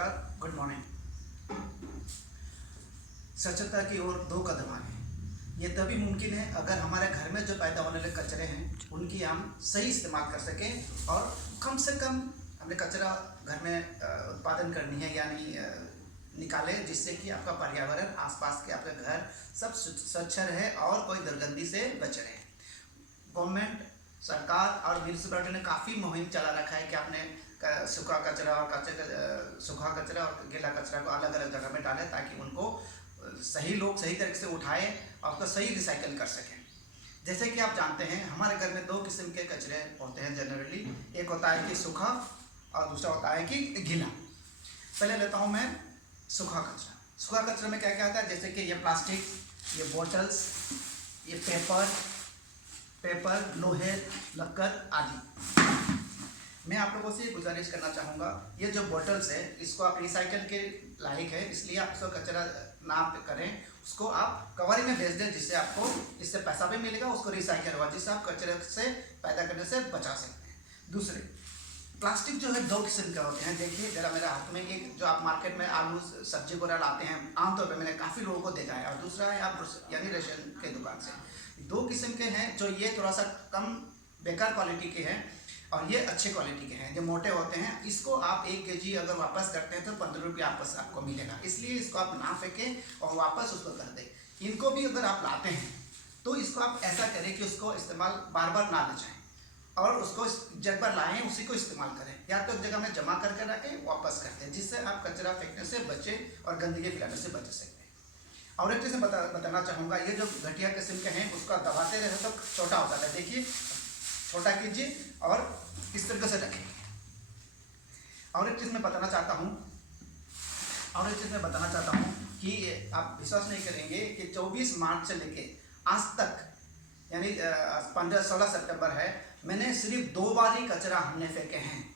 नमस्कार, good morning. स्वच्छता की ओर दो कदम आगे। ये तभी मुमकिन है अगर हमारे घर में जो पैदा होने वाले कचरे हैं उनकी हम सही इस्तेमाल कर सकें और कम से कम हमने कचरा घर में उत्पादन करनी है, यानी निकालें, जिससे कि आपका पर्यावरण, आसपास के आपका घर सब स्वच्छ रहे और कोई दुर्गंधी से बचे रहे। गवर्नमेंट, सरकार और म्यूनिसिपैलिटी ने काफ़ी मुहिम चला रखा है कि आपने सूखा कचरा और सूखा कचरा और गीला कचरा को अलग अलग जगह में डालें ताकि उनको सही लोग सही तरीके से उठाएं और उसको सही रिसाइकल कर सकें। जैसे कि आप जानते हैं हमारे घर में दो किस्म के कचरे होते हैं जनरली। एक होता है कि सूखा और दूसरा होता है कि गीला। पहले लेता हूँ मैं सूखा कचरा। सूखा कचरे में क्या क्या आता है, जैसे कि ये प्लास्टिक, ये बोटल्स, ये पेपर, लोहे, लक्कर आदि। मैं आप लोगों से गुजारिश करना चाहूँगा, ये जो बोटल्स है इसको आप रिसाइकल के लायक है, इसलिए आप उसको कचरा ना करें, उसको आप कवरी में भेज दें, जिससे आपको इससे पैसा भी मिलेगा, उसको रिसाइकल होगा, जिससे आप कचरे से पैदा करने से बचा सकते हैं। दूसरे, प्लास्टिक जो है दो किस्म के होते हैं। देखिए जरा मेरे हाथ में, एक जो आप मार्केट में आलू सब्जी वगैरह लाते हैं, आमतौर पर मैंने काफ़ी लोगों को देखा है, और दूसरा है आप यानी रेशन के दुकान से। दो किस्म के हैं, जो ये थोड़ा सा कम बेकार क्वालिटी के हैं और ये अच्छे क्वालिटी के हैं, जो मोटे होते हैं। इसको आप 1 kg अगर वापस करते हैं तो 15 रुपये वापस आपको मिलेगा, इसलिए इसको आप ना फेंकें और वापस उसको कर दें। इनको भी अगर आप लाते हैं तो इसको आप ऐसा करें कि उसको इस्तेमाल बार बार ना ले जाएं और उसको जब पर लाएँ उसी को इस्तेमाल करें, या तो एक जगह में जमा करके रखें, वापस करते हैं, जिससे आप कचरा फेंकने से बचें और गंदगी फैलाने से बच सकते हैं। और एक चीज़ मैं बताना चाहूँगा, ये जो घटिया किस्म के हैं उसका दबाते रहे तो छोटा होता है। देखिए छोटा कीजिए और इस तरीके से रखें। और एक चीज़ मैं बताना चाहता हूँ कि आप विश्वास नहीं करेंगे कि 24 मार्च से लेके आज तक, यानी 15-16 सितंबर है, मैंने सिर्फ 2 बार ही कचरा हमने फेंके हैं।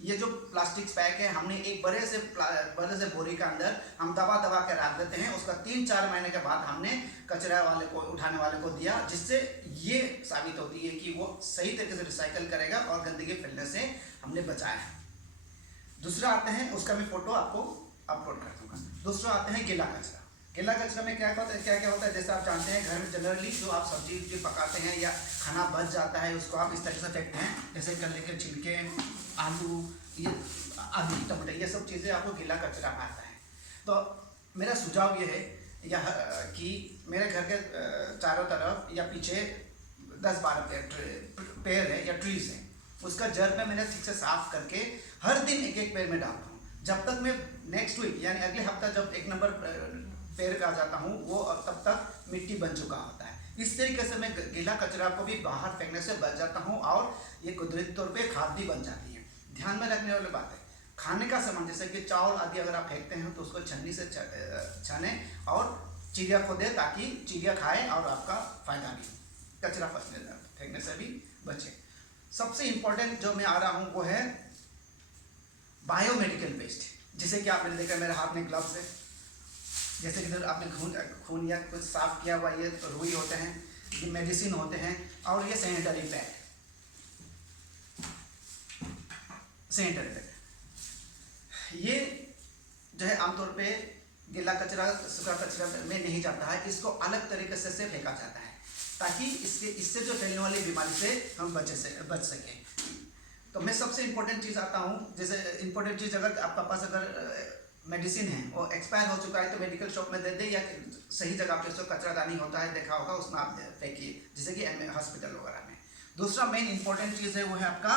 ये जो प्लास्टिक पैक है, हमने एक बड़े से बोरी के अंदर हम दबा के रख देते हैं, उसका 3-4 महीने के बाद हमने कचरा वाले को, उठाने वाले को दिया, जिससे ये साबित होती है कि वो सही तरीके से रिसाइकल करेगा और गंदगी फैलने से हमने बचाया है। दूसरा आते हैं, उसका मैं फोटो आपको अपलोड कर दूंगा। दूसरा आते हैं गीला कचरा। गीला कचरा में क्या होता है, जैसे आप जानते हैं घर में जनरली जो आप सब्जी पकाते हैं या खाना बच जाता है, उसको आप इस तरह से फेंकते हैं, जैसे गले के छिलके, आलू, ये आदि, टमाटर, ये सब चीज़ें आपको गीला कचरा आता है। तो मेरा सुझाव ये है कि मेरे घर के चारों तरफ या पीछे 10-12 पेड़ है या ट्रीज है, उसका जड़ में मैंने ठीक से साफ करके हर दिन एक पेड़ में डालता हूँ। जब तक मैं नेक्स्ट वीक यानी अगले हफ्ता जब 1 नंबर पेड़ पे आ जाता हूँ, वो तब तक मिट्टी बन चुका होता है। इस तरीके से मैं गीला कचरा को भी बाहर फेंकने से बच जाता हूँ और ये कुदरती तौर पे खाद भी बन जाती है। ध्यान में रखने वाली बात है, खाने का सामान जैसे कि चावल आदि अगर आप फेंकते हैं तो उसको छन्नी से छाने और चिड़िया को दे, ताकि चिड़िया खाए और आपका फायदा भी, कचरा फेंकने से भी बचे। सबसे इम्पोर्टेंट जो मैं आ रहा हूँ वो है बायोमेडिकल वेस्ट। जैसे कि आपने देखा मेरे हाथ में ग्लव्स है, जैसे कि आपने खून या कुछ साफ किया हुआ ये रुई होते हैं, ये मेडिसिन होते हैं, और ये सैनिटरी पैड ये जो है आमतौर पे गीला कचरा सूखा कचरा में नहीं जाता है, इसको अलग तरीके से फेंका जाता है ताकि इससे जो फैलने वाली बीमारी से हम बच सकें। तो मैं सबसे इम्पोर्टेंट चीज़ आता हूँ, जैसे इम्पोर्टेंट चीज़ अगर आपका पास अगर मेडिसिन है वो एक्सपायर हो चुका है तो मेडिकल शॉप में दे दे, या सही जगह पे उसको कचरादानी होता है, देखा होगा, उसमें आप फेंकिए, जैसे कि हॉस्पिटल वगैरह में। दूसरा मेन इंपॉर्टेंट चीज़ है वो है आपका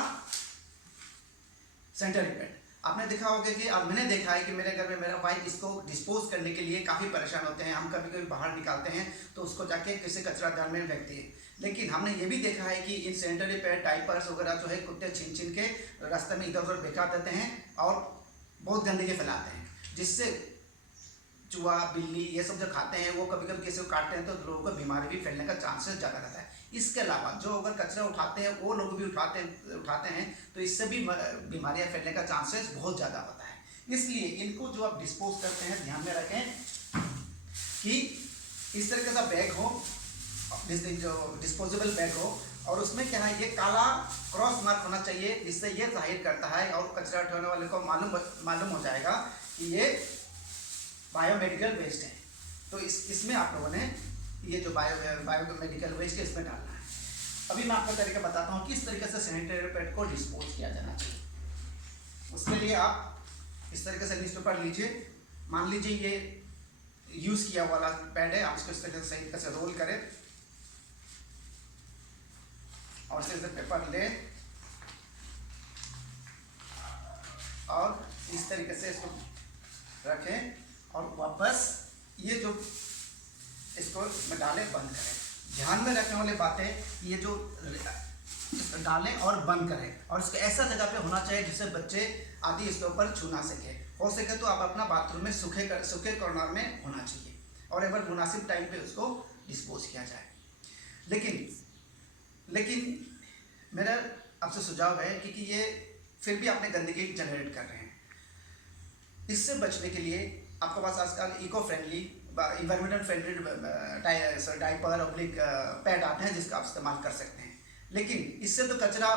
सैनिटरी पैड। आपने देखा होगा कि, अब मैंने देखा है कि मेरे घर में मेरा भाई इसको डिस्पोज करने के लिए काफ़ी परेशान होते हैं। हम कभी कभी बाहर निकालते हैं तो उसको जाके किसी कचरादान में फेंकते हैं, लेकिन हमने ये भी देखा है कि इन सैनिटरी पैड, डायपर्स वगैरह जो है कुत्ते छीन के रास्ते में इधर उधर बेकार देते हैं और बहुत गंदगी फैलाते हैं, जिससे चूहा, बिल्ली ये सब जो खाते हैं वो कभी कभी किसी को काटते हैं तो लोगों को बीमारी भी फैलने का चांसेस ज़्यादा रहता है। इसके अलावा जो अगर कचरा उठाते हैं वो लोग भी उठाते हैं तो इससे भी बीमारियां फैलने का चांसेस बहुत ज़्यादा होता है। इसलिए इनको जो आप डिस्पोज करते हैं ध्यान में रखें कि इस तरीके का बैग हो, जो डिस्पोजेबल बैग हो, और उसमें क्या है, ये काला क्रॉस मार्क होना चाहिए, जिससे ये जाहिर करता है और कचरा उठाने वाले को मालूम हो जाएगा कि ये बायोमेडिकल वेस्ट है। तो इसमें आप लोगों ने ये जो बायोमेडिकल वेस्ट है इसमें डालना है। अभी मैं आपको तरीका बताता हूँ किस तरीके से सैनिटरी पैड को डिस्पोज किया जाना चाहिए। उसके लिए आप इस तरीके से न्यूज़पेपर लीजिए, मान लीजिए ये यूज़ किया वाला पैड है, आप इसको इस तरीके से सही तरीके से रोल करें और इसे पेपर ले और इस तरीके से इसको रखें और वापस ये जो इसको में डालें, बंद करें। ध्यान में रखने वाली बात है, ये जो डालें और बंद करें और इसको ऐसा जगह पे होना चाहिए जिससे बच्चे आदि इसके ऊपर छू ना सके। हो सके तो आप अपना बाथरूम में सूखे कॉर्नर में होना चाहिए और एक बार मुनासिब टाइम पे उसको डिस्पोज किया जाए। लेकिन मेरा आपसे सुझाव है कि ये फिर भी आपने गंदगी जनरेट कर रहे हैं। इससे बचने के लिए आपके पास आजकल eco friendly environmental friendly diaper ऑब्लिक पैड आते हैं जिसका आप इस्तेमाल कर सकते हैं। लेकिन इससे तो कचरा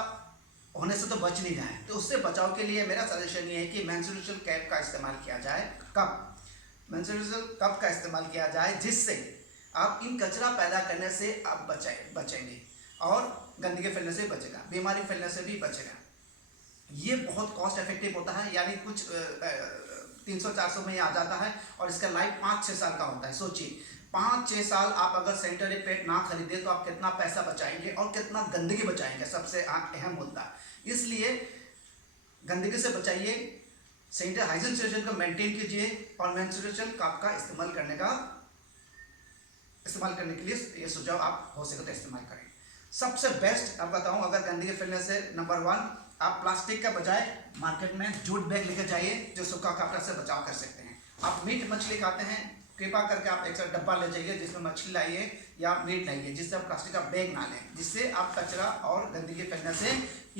होने से तो बच नहीं रहा है, तो उससे बचाव के लिए मेरा सजेशन ये है कि मेंस्ट्रुअल कैप का इस्तेमाल किया जाए। मेंस्ट्रुअल कप का इस्तेमाल किया जाए, जिससे आप इन कचरा पैदा करने से आप बचेंगे और गंदगी फैलने से बचेगा, बीमारी फैलने से भी बचेगा। ये बहुत कॉस्ट इफेक्टिव होता है, यानी कुछ 300-400 में आ जाता है और इसका लाइफ 5-6 साल का होता है। सोचिए 5-6 साल आप अगर सैनिटरी पैड ना खरीदे तो आप कितना पैसा बचाएंगे और कितना गंदगी बचाएंगे, सबसे अहम मुद्दा। इसलिए गंदगी से बचाइए, सैनिटरी हाइजीन सिचुएशन को मेंटेन कीजिए और मेंस्ट्रुअल कप का इस्तेमाल करने के लिए ये सुझाव आप हो सके तो इस्तेमाल करें। सबसे बेस्ट आप बताऊं, अगर गंदगी फैलने से नंबर 1 आप प्लास्टिक का बजाय मार्केट में जूट बैग लेकर जाइए जो सूखा कपड़ा से बचाव कर सकते हैं। आप मीट मछली खाते हैं, कृपा करके आप एक साथ डब्बा ले जाइए जिसमें मछली लाइए या मीट लाइए, जिससे आप प्लास्टिक का बैग ना लें, जिससे आप कचरा और गंदगी फैलने से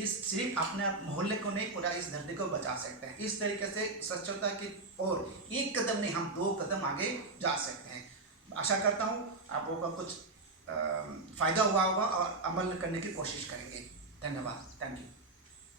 सिर्फ अपने मोहल्ले को नहीं, पूरा इस धरती को बचा सकते हैं। इस तरीके से स्वच्छता की ओर एक कदम नहीं, हम 2 कदम आगे जा सकते हैं। आशा करता हूँ आप लोगों का कुछ फ़ायदा हुआ होगा और अमल करने की कोशिश करेंगे। धन्यवाद, थैंक यू।